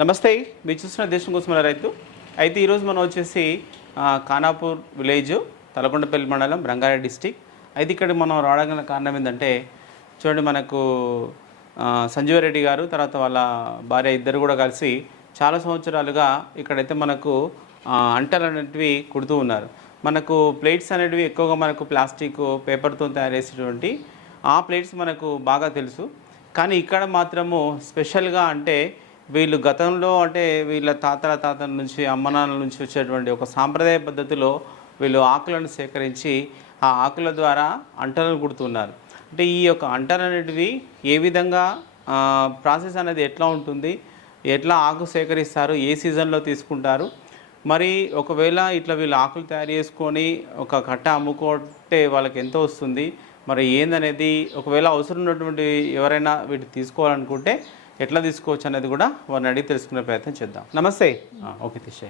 నమస్తే మీరు చూస్తున్న దేశం కోసం రైతు. అయితే ఈరోజు మనం వచ్చేసి ఖానాపూర్ విలేజ్ తలకొండపల్లి మండలం రంగారెడ్డి డిస్టిక్. అయితే ఇక్కడ మనం రావడానికి కారణం ఏంటంటే చూడండి మనకు సంజీవరెడ్డి గారు తర్వాత వాళ్ళ భార్య ఇద్దరు కూడా కలిసి చాలా సంవత్సరాలుగా ఇక్కడైతే మనకు అంటలు అనేటివి కుడుతూ ఉన్నారు. మనకు ప్లేట్స్ అనేటివి ఎక్కువగా మనకు ప్లాస్టిక్ పేపర్తో తయారు చేసేటువంటి ఆ ప్లేట్స్ మనకు బాగా తెలుసు. కానీ ఇక్కడ మాత్రము స్పెషల్గా అంటే వీళ్ళు గతంలో అంటే వీళ్ళ తాతల తాతల నుంచి అమ్మనాన్నల నుంచి వచ్చేటువంటి ఒక సాంప్రదాయ పద్ధతిలో వీళ్ళు ఆకులను సేకరించి ఆ ఆకుల ద్వారా అంటలను కుడుతున్నారు. అంటే ఈ యొక్క అంటలు అనేటివి ఏ విధంగా ప్రాసెస్ అనేది ఎట్లా ఉంటుంది ఎట్లా ఆకు సేకరిస్తారు ఏ సీజన్లో తీసుకుంటారు? మరి ఒకవేళ ఇట్లా వీళ్ళు ఆకులు తయారు చేసుకొని ఒక కట్ట అమ్ముకుంటే వాళ్ళకి ఎంత వస్తుంది? మరి ఏందనేది ఒకవేళ అవసరం ఉన్నటువంటి ఎవరైనా వీటి తీసుకోవాలనుకుంటే ఎట్లా తీసుకోవచ్చు అనేది కూడా వారిని అడిగి తెలుసుకునే ప్రయత్నం చేద్దాం. నమస్తే. ఆ, ఓకే తీసే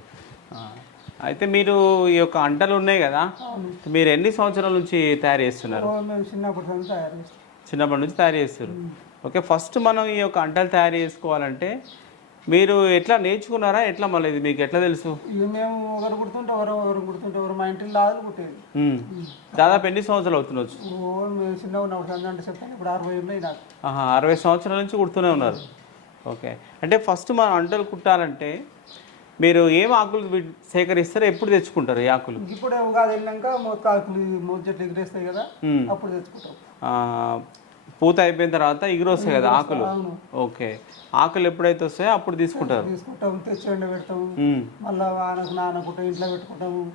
అయితే మీరు ఈ యొక్క అంటలు ఉన్నాయి కదా మీరు ఎన్ని సంవత్సరాల నుంచి తయారు చేస్తున్నారు? చిన్నప్పటి నుంచి తయారు చేస్తాం చిన్నప్పటి నుంచి తయారు చేస్తారు ఓకే ఫస్ట్ మనం ఈ యొక్క అంటలు తయారు చేసుకోవాలంటే మీరు ఎట్లా నేర్చుకున్నారా? ఎట్లా మళ్ళీ ఇది మీకు ఎట్లా తెలుసు? మేము ఒకరు కుడుతుంటే ఎవరో ఒకరు కుడుతుంటే ఎవరు మా ఇంటికి లాదులు కుట్టేది. మ్మ్. దాదాపు ఎన్ని సంవత్సరాలు అవుతుండొచ్చు? మేము చిన్నగా ఉన్నప్పుడు సంది అంటే చెప్తాను ఇప్పుడు అరవై ఉన్నాయి నాకు. ఆహా, అరవై సంవత్సరాల నుంచి కుడుతూనే ఉన్నారు. ఓకే. అంటే ఫస్ట్ మనం అంటలు కుట్టాలంటే మీరు ఏం ఆకులు సేకరిస్తారో ఎప్పుడు తెచ్చుకుంటారు ఈ ఆకులు? ఇప్పుడే ఉగాది వెళ్ళాక మొత్తాకులు మూడు చెట్లు ఎగిరేస్తాయి కదా. అప్పుడు తెచ్చుకుంటాం. పూత అయిపోయిన తర్వాత ఎగురు వస్తాయి కదా ఆకులు? ఓకే. ఆకులు ఎప్పుడైతే వస్తాయో అప్పుడు తీసుకుంటారు? తీసుకుంటాం తెచ్చి ఎండ పెడతాము. మళ్ళీ నానకుంటాం ఇంట్లో పెట్టుకుంటాము.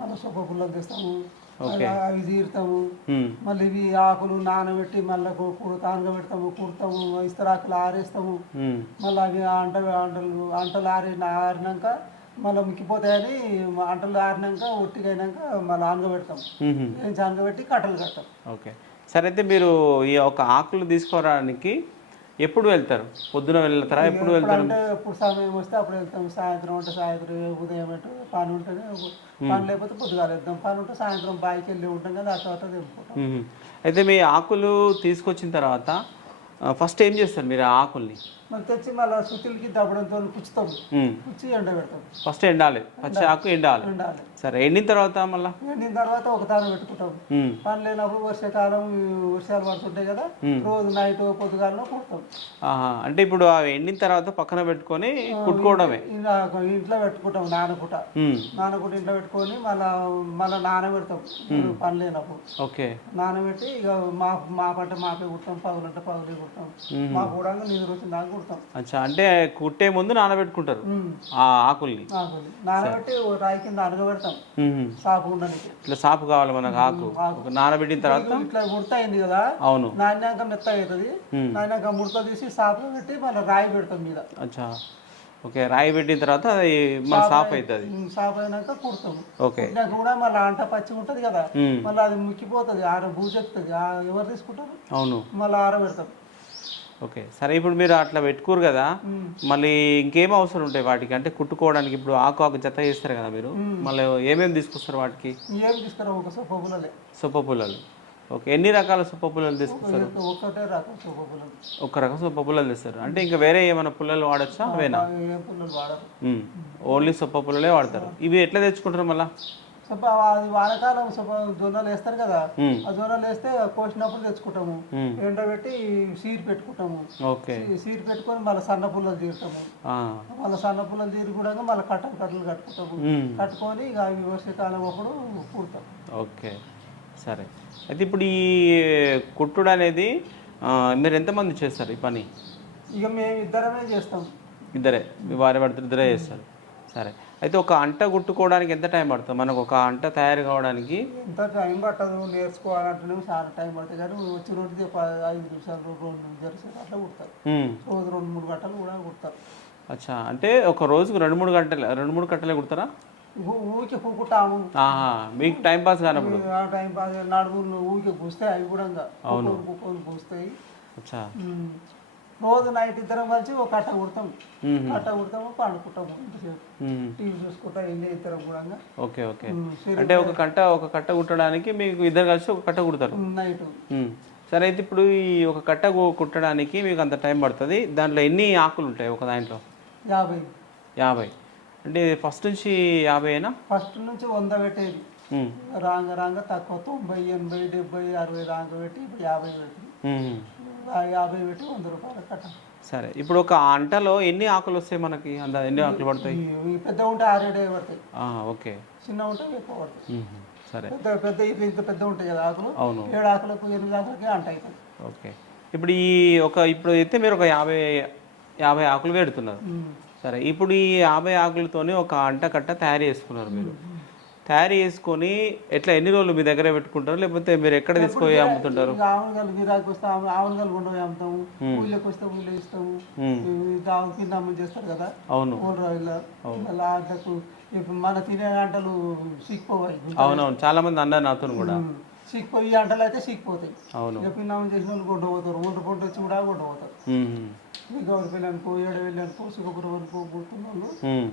మళ్ళీ సొప్ప పుల్లలు తెస్తాము. అవి- అవి తీరుతాము. మళ్ళీ ఇవి ఆకులు నానబెట్టి మళ్ళీ తానుగా పెడతాము కుడతాము ఇస్తరాకులు ఆరేస్తాము. మళ్ళీ అవి అంటలు అంటలు అంటలు ఆరి ఆరినాక మళ్ళీ ముక్కిపోతాయని అంటలు ఆరినాక ఒట్టిగా అయినాక మళ్ళీ ఆనగబెడతాం ఆనగబెట్టి కట్టలు కడతాం. ఓకే. సరే అయితే మీరు ఈ యొక్క ఆకులు తీసుకోవడానికి ఎప్పుడు వెళ్తారు? పొద్దున వెళ్తారా? ఎప్పుడు వెళ్తారు? అంటే ఎప్పుడు సమయం వస్తే అప్పుడు వెళ్తాం. సాయంత్రం అంటే సాయంత్రం ఉదయం అంటే పని ఉంటేనే పని లేకపోతే పొద్దుగాల వెళ్తాం. పని ఉంటే సాయంత్రం బాయికి వెళ్ళి ఉంటాం కదా ఆ తర్వాత. అయితే మీ ఆకులు తీసుకొచ్చిన తర్వాత ఫస్ట్ ఏం చేస్తారు మీరు ఆ ఆకుల్ని? మళ్ళీ తెచ్చి మళ్ళీ సుత్తులకి దప్పడంతో కుచ్చుతాం. కుచ్చి ఎండ పెడతాం. ఫస్ట్ ఎండాలి. పచ్చి ఆకు ఎండాలి. ఎండాలి. సరే ఎండిన తర్వాత మళ్ళా? ఎండిన తర్వాత ఒక తాను పెట్టుకుంటాం. పని లేనప్పుడు వర్షాకాలం వర్షాలు పడుతుంటాయి కదా రోజు నైట్ పొద్దుగాలలో కుడతాం. అంటే ఇప్పుడు అవి ఎండిన తర్వాత పక్కన పెట్టుకొని కుట్టుకోవడమే. ఇంట్లో పెట్టుకుంటాం నానకుట. నానకుట ఇంట్లో పెట్టుకొని మళ్ళా మళ్ళీ నానబెడతాం. పని లేనప్పుడు. ఓకే. నానబెట్టి ఇక మా మా పంట మాపే కుడతాం పగులంటే పగులే కుడతాం. మా కూడా నీరు వచ్చిన దాకా కుడతాం. అచ్చా అంటే కుట్టే ముందు నానబెట్టుకుంటారు ఆ ఆకుల్ని. ఆకులు నానబెట్టి రాయి కింద అనగబెడతాం మ్మ్. సాపు ఉండడానికి. ఇట్లా సాపు కావాలి మనకు ఆకు. నానబెట్టిన తర్వాత ఇట్లా ముడత అయింది కదా అవును. నాణ్యాక మెత్త అవుతుంది. నాణ్యాక ముడత తీసి సాపులో పెట్టి మళ్ళీ రాయి పెడతాం మీద. అచ్చా. ఓకే రాయి పెట్టిన తర్వాత అది మన సాఫ్ అవుతుంది సాపు అయినాక కుడతాం ఓకే. కుట్టినాక కూడా మళ్ళీ అంట పచ్చి ఉంటుంది కదా. మళ్ళీ అది ముక్కిపోతుంది ఆర బూజెక్కుతుంది ఆ- ఎవరు తీసుకుంటారు? అవును. మళ్ళీ ఆరబెడతాం ఓకే. సరే ఇప్పుడు మీరు అట్లా పెట్టుకోరు కదా. మళ్ళీ ఇంకేం అవసరం ఉంటాయి వాటికి? అంటే కుట్టుకోవడానికి ఇప్పుడు ఆకు ఆకు జత చేస్తారు కదా మీరు? మళ్ళీ ఏమేమి తీసుకొస్తారు వాటికి? ఏం తీసుకురా ఒక సొప్ప పుల్లలే. సొప్ప పుల్లలు. ఓకే. ఎన్ని రకాల సొప్ప పుల్లలు తీసుకొస్తారు? ఒక్కటే రకం సొప్ప పుల్లలు. ఒక రకం సొప్ప పుల్లలు తెస్తారు. అంటే ఇంకా వేరే ఏమైనా పుల్లలు వాడచ్చా? అవేనా? పుల్లలు వాడరు. ఓన్లీ సొప్ప పుల్లలే వాడతారు. ఇవి ఎట్లా తెచ్చుకుంటారు మళ్ళీ? సొప్ప అది వానకాలం సొప్ప జొన్నలు వేస్తారు కదా. ఆ జొన్నలు వేస్తే కోసినప్పుడు తెచ్చుకుంటాము. ఎండబెట్టి సీరు పెట్టుకుంటాము. సీరు పెట్టుకొని మళ్ళీ సన్న పుల్లలు తీరుతాము. మళ్ళీ సన్న పుల్లలు తీరు కూడా మళ్ళీ కట్టలు కట్టలు కట్టుకుంటాము. కట్టుకొని ఇక అవి వర్షాకాలం అప్పుడు కుడతాం ఓకే. సరే. అయితే ఇప్పుడు ఈ కుట్టుడు అనేది మీరు ఎంతమంది చేస్తారు ఈ పని? ఇక మేము ఇద్దరమే చేస్తాం. ఇద్దరే. మీ భార్య భర్త ఇద్దరే చేస్తారు. సరే. అయితే ఒక అంట కుట్టుకోవడానికి ఎంత టైం పడుతుంది? మనకు ఒక అంట తయారు కావడానికి ఎంత టైం పట్టదు? నేర్చుకోవాలంటేనే చాలా టైం పడుతుంది. కానీ వచ్చిన రోజు ఐదు నిమిషాలు రెండు నిమిషాలు అట్లా కుడతారు. రోజు రెండు మూడు గంటలు కూడా కుడతారు. అచ్చా. అంటే ఒక రోజుకు రెండు మూడు గంటలు రెండు మూడు గంటలే కుడతారా? ఊరికే ఆహా. మీకు టైం పాస్ కానప్పుడు. ఆ టైం పాస్ నడుములు ఊరికే కూస్తే అవి కూడా అవును. కూస్తాయి అచ్చా. రోజు నైట్ ఇద్దరం కలిసి ఒక కట్ట కుడతాం. కట్ట కుడతాము పండుకుంటాము. టీవీ చూసుకుంటా వెళ్ళి ఇద్దరం కూడా ఓకే ఓకే. అంటే ఒక కట్ట ఒక కట్ట కుట్టడానికి మీకు ఇద్దరు కలిసి ఒక కట్ట కుడతారు. నైట్. సరే అయితే ఇప్పుడు ఈ ఒక కట్ట కుట్టడానికి మీకు అంత టైం పడుతుంది. దాంట్లో ఎన్ని ఆకులు ఉంటాయి ఒక దాంట్లో? యాభై. యాభై. అంటే ఫస్ట్ నుంచి యాభై అయినా ఫస్ట్ నుంచి వంద పెట్టేది. రాంగ రాంగ తక్కువ తొంభై ఎనభై డెబ్బై అరవై రాంగ పెట్టి ఇప్పుడు యాభై పెట్టి యాభై పెట్టి వంద రూపాయలు కట్టాలి సరే ఇప్పుడు ఒక అంటలో ఎన్ని ఆకులు వస్తాయి మనకి? అంద ఎన్ని ఆకులు పడతాయి? పెద్ద ఉంటే ఆరేడే పడతాయి. ఓకే. చిన్న ఉంటే ఎక్కువ పడతాయి. సరే. పెద్ద పెద్ద ఇంత పెద్ద ఉంటాయి కదా ఆకులు. అవును. ఏడు ఆకులకు ఎనిమిది ఆకులకే అంట అవుతుంది ఓకే. ఇప్పుడు ఈ ఒక ఇప్పుడు అయితే మీరు ఒక యాభై యాభై ఆకులు పెడుతున్నారు. సరే ఇప్పుడు ఈ యాభై ఆకులతోనే ఒక అంట కట్ట తయారు చేసుకున్నారు మీరు. తయారు చేసుకొని ఎట్లా ఎన్ని రోజులు మీ దగ్గర పెట్టుకుంటారు? లేకపోతే మీరు ఎక్కడ తీసుకొని అమ్ముతుంటారు? ఇంకా ఆవునగలు గిరాకి వస్తే ఆవు- ఆవునగలు కొండపోయి అమ్ముతాము ఊళ్ళోకి వస్తే ఊళ్ళో ఇస్తాము. ఆవు కింద చేస్తారు కదా. అవును. ఆటకు ఇప్పుడు మన తినే అంటలు సిక్కిపోవాయి అవునవును. చాలా మంది అన్నారు నాతో కూడా. సిక్కిపోయి అంటలు అయితే సిక్కిపోతాయి. అవును. పిన్నామని చేసిన వాళ్ళు కొండ పోతారు. ఒంట పొంట వచ్చి కూడా కొండ పోతారు. పిల్లలు అనుకో ఏడు వెళ్ళి అనుకో సుఖపురం అనుకో గుర్తున్న వాళ్ళు.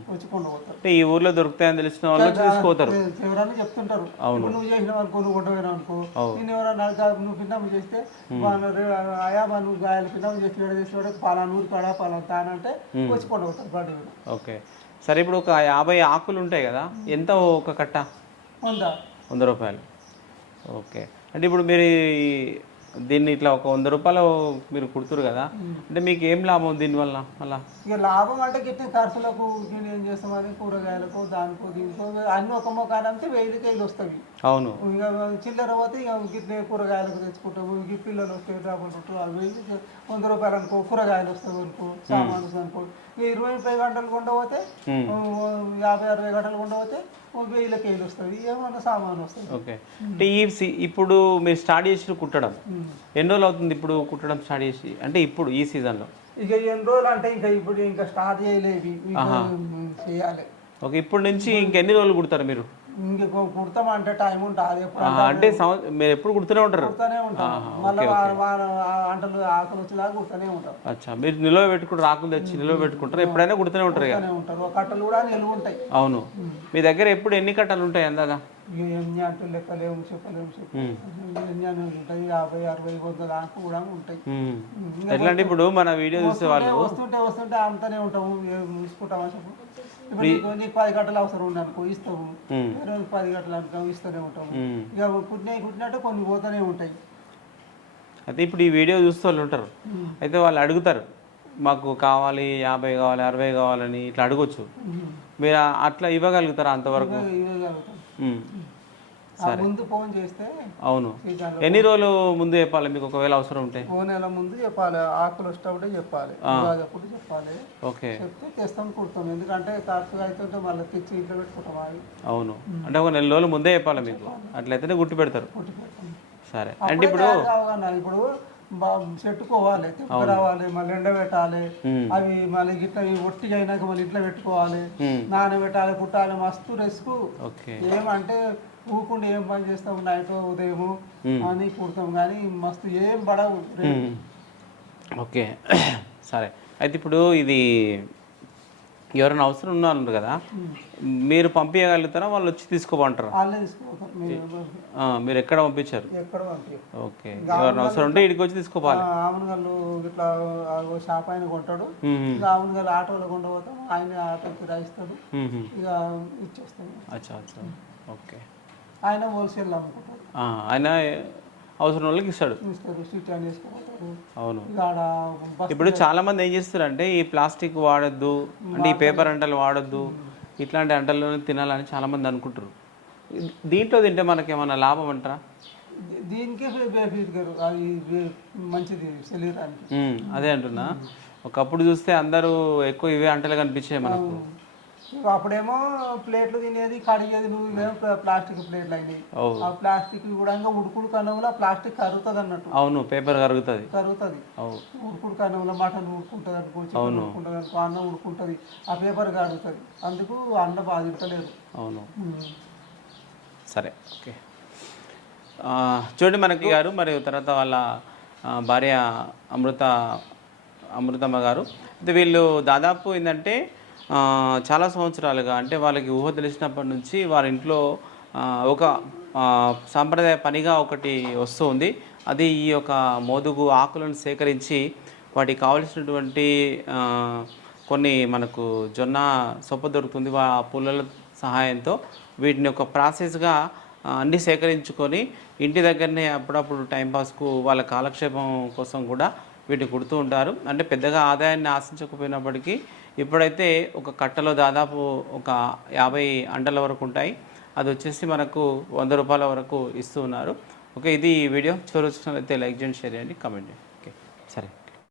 వచ్చి కొండ పోతారు అంటే ఈ ఊర్లో దొరుకుతాయని తెలిసిన వాళ్ళు వచ్చి తీసుకోతారు. ఎవరన్నా చెప్తుంటారు. నువ్వు చేసినావు అనుకో నువ్వు అనుకో. నేను ఎవరన్నా నువ్వు పిన్నమ్మ చేస్తే మా నువ్వు గాయాలు పిన్నమ్మ చేసి వేడ చేసి వేడ పలానా ఊరి కాడా పలానా తానంటే వచ్చి కొండ పోతారు బండి ఓకే. సరే ఇప్పుడు ఒక యాభై ఆకులు ఉంటాయి కదా ఎంత ఒక కట్ట? ఉందా వంద రూపాయలు. ఓకే. అంటే ఇప్పుడు మీరు దీన్ని ఇట్లా ఒక వంద రూపాయలు మీరు కుడుతురు కదా? అంటే మీకు ఏం లాభం దీనివల్ల మళ్ళా ఇక లాభం అంటే గిట్టిన ఖర్చులకు నేను ఏం చేస్తామని కూరగాయలకు దానికో దీనికో అన్ని ఒక మొక్క అంటే వెయ్యి కేలు వస్తాయి. అవును. ఇక చిల్లర పోతే ఇక కూరగాయలకు తెచ్చుకుంటాము. ఇక పిల్లలు వస్తే డబ్బులు చుట్టూ అవి వంద రూపాయలు అనుకో కూరగాయలు వస్తాయి అనుకో సామాను అనుకో ఇక ఇరవై ముప్పై గంటలు. ఓ యాభై అరవై గంటలు ఓ వెయ్యిల కేలు వస్తుంది. ఏమన్నా సామాను వస్తుంది ఓకే. అంటే ఈ ఇప్పుడు మీరు స్టార్ట్ చేసి కుట్టడం. ఎన్ని రోజులు అవుతుంది ఇప్పుడు కుట్టడం స్టార్ట్ చేసి? అంటే ఇప్పుడు ఈ సీజన్లో. ఇక ఎన్ని రోజులు అంటే ఇంకా ఇప్పుడు ఇంకా స్టార్ట్ చేయలేవి ఇంకా చేయాలి. ఓకే ఇప్పటి నుంచి ఇంకెన్ని రోజులు కుడతారు మీరు? ఇంక కుడతామంటే టైం ఉంటుంది. ఎప్పుడు అంటే మీరు ఎప్పుడు కుడుతూనే ఉంటారు? కుడతానే ఉంటాం. మళ్ళీ అంటలు ఆకలి వచ్చేలాగా కుడతానే ఉంటాం. అచ్చా మీరు నిల్వ పెట్టుకుంటారు ఆకులు తెచ్చి నిల్వ పెట్టుకుంటారు ఎప్పుడైనా కుడుతూనే ఉంటారు ఉంటారు. ఒక కట్టలు కూడా నిలువ ఉంటాయి. అవును. మీ దగ్గర ఎప్పుడు ఎన్ని కట్టలు ఉంటాయి ఇక ఎన్ని అంటూ లెక్కలేము చెప్పలేము ఎన్ని అని ఉంటాయి? యాభై అరవై వంద దాకా కూడా ఉంటాయి. ఎట్లా అంటే ఇప్పుడు మన వీడియో చూసే వాళ్ళు వస్తుంటే వస్తుంటే అమ్ముతానే ఉంటాము. చూసుకుంటామా చెప్పు? ఇప్పుడు నీకు పది గంటలు అవసరం ఉంది అనుకో ఇస్తాము పది గంటలు అనుకో ఇస్తూనే ఉంటాము. ఇక కుట్టినవి కుట్టినట్టు కొన్ని పోతూనే ఉంటాయి. అయితే ఇప్పుడు ఈ వీడియో చూస్తే వాళ్ళు ఉంటారు. అయితే వాళ్ళు అడుగుతారు మాకు కావాలి యాభై కావాలి అరవై కావాలని ఇట్లా అడగొచ్చు. మీరు అట్లా ఇవ్వగలుగుతారా అంతవరకు? ఇవే- ఆ ముందు ఫోన్ చేస్తే అవును. ఎన్ని రోజులు ముందు చెప్పాలి మీకు ఒకవేళ అవసరం ఉంటే? ఓ నెల ముందు చెప్పాలి. ఆకులు వచ్చేటప్పుడే చెప్పాలి. అప్పుడు చెప్పాలి. ఓకే. చెప్తే తెస్తాం కుడతాం. ఎందుకంటే ఖర్చుగా అవుతుంటే మళ్ళీ తెచ్చి ఇంట్లో పెట్టుకుంటాం అవి అవును. అంటే ఒక నెల రోజులు ముందే చెప్పాలి మీకు. అట్లయితేనే గుర్తు పెడతారు. సరే. కావగలనా? ఇప్పుడు చెట్టుకోవాలి తిప్పి రావాలి మళ్ళీ ఎండబెట్టాలి మ్మ్. అవి మళ్ళీ గిట్ల ఒట్టిగా అయినాక మళ్ళీ ఇంట్లో పెట్టుకోవాలి. నానబెట్టాలి కుట్టాలి మస్తు రిస్క్. ఓకే. ఏమంటే ఊకుండా ఏం పని చేస్తాం నైట్ ఉదయము అని కుడతాం. కానీ మస్తు ఏం పడవు. ఓకే. సరే. అయితే ఇప్పుడు ఇది ఎవరైనా అవసరం ఉన్నారు కదా మీరు పంపించగలుగుతారా? వాళ్ళు వచ్చి తీసుకోమంటారా? మీరు ఎక్కడ పంపించారు? ఓకే. ఎవరైనా అవసరం ఉంటే ఇక్కడికి వచ్చి తీసుకోవాలి. ఆవునగల్లు ఇట్లా షాప్ ఆయన కొంటాడు. ఆవునగల్లు ఆటోలో కొండపోతాం. ఆయన ఆటోకి రాయిస్తాడు. ఇక ఇచ్చేస్తాం. అచ్చా అచ్చా. ఓకే. ఆయన హోల్సేల్ అమ్ముకుంటాడు. ఆయన అవసరం వాళ్ళకి ఇస్తాడు. అవును. ఇప్పుడు చాలా మంది ఏం చేస్తారంటే ఈ ప్లాస్టిక్ వాడొద్దు అంటే ఈ పేపర్ అంటలు వాడొద్దు ఇట్లాంటి అంటలు తినాలని చాలా మంది అనుకుంటారు. దీంట్లో తింటే మనకి ఏమైనా లాభం అంటారా? దీనికే అది మంచిది శరీరానికి. అదే అంటున్నా. ఒకప్పుడు చూస్తే అందరూ ఎక్కువ ఇవే అంటలు కనిపించాయి మనకు. అప్పుడేమో ప్లేట్లు తినేది కడిగేది నువ్వు ఇవేమో ప్లా- ప్లాస్టిక్ ప్లేట్లు అయినాయి ఆ ప్లాస్టిక్ కూడా ఉడుకుడు కన్నంలో ప్లాస్టిక్ కరుగుతుంది అన్నట్టు. అవును పేపర్ కరుగుతుంది. కరుగుతుంది. ఉడుకుడు కన్నంలో మటన్ ఉడుకుంటుంది అనుకో చికెన్ ఉడుకుంటుంది అనుకో అన్నం ఉడుకుంటుంది ఆ పేపర్ కరుగుతుంది అందుకు అన్నం బాగా తింటలేదు. అవును. సరే ఓకే. చూడండి మనకి గారు మరియు తర్వాత వాళ్ళ భార్య అమృత అమృతమ్మ గారు. అయితే వీళ్ళు దాదాపు ఏంటంటే చాలా సంవత్సరాలుగా అంటే వాళ్ళకి ఊహ తెలిసినప్పటి నుంచి వారి ఇంట్లో ఒక సాంప్రదాయ పనిగా ఒకటి వస్తుంది. అది ఈ యొక్క మోదుగు ఆకులను సేకరించి వాటికి కావలసినటువంటి కొన్ని మనకు జొన్న సొప్ప దొరుకుతుంది ఆ పుల్లల సహాయంతో వీటిని ఒక ప్రాసెస్గా అన్నీ సేకరించుకొని ఇంటి దగ్గరనే అప్పుడప్పుడు టైంపాస్కు వాళ్ళ కాలక్షేపం కోసం కూడా వీటిని కుడుతూ ఉంటారు. అంటే పెద్దగా ఆదాయాన్ని ఆశించకపోయినప్పటికీ ఇప్పుడైతే ఒక కట్టలో దాదాపు ఒక యాభై అంటల వరకు ఉంటాయి. అది వచ్చేసి మనకు వంద రూపాయల వరకు ఇస్తూ ఉన్నారు. ఓకే ఇది ఈ వీడియో. చివరి వచ్చినట్లయితే లైక్ చేయండి షేర్ చేయండి కామెంట్ చేయండి.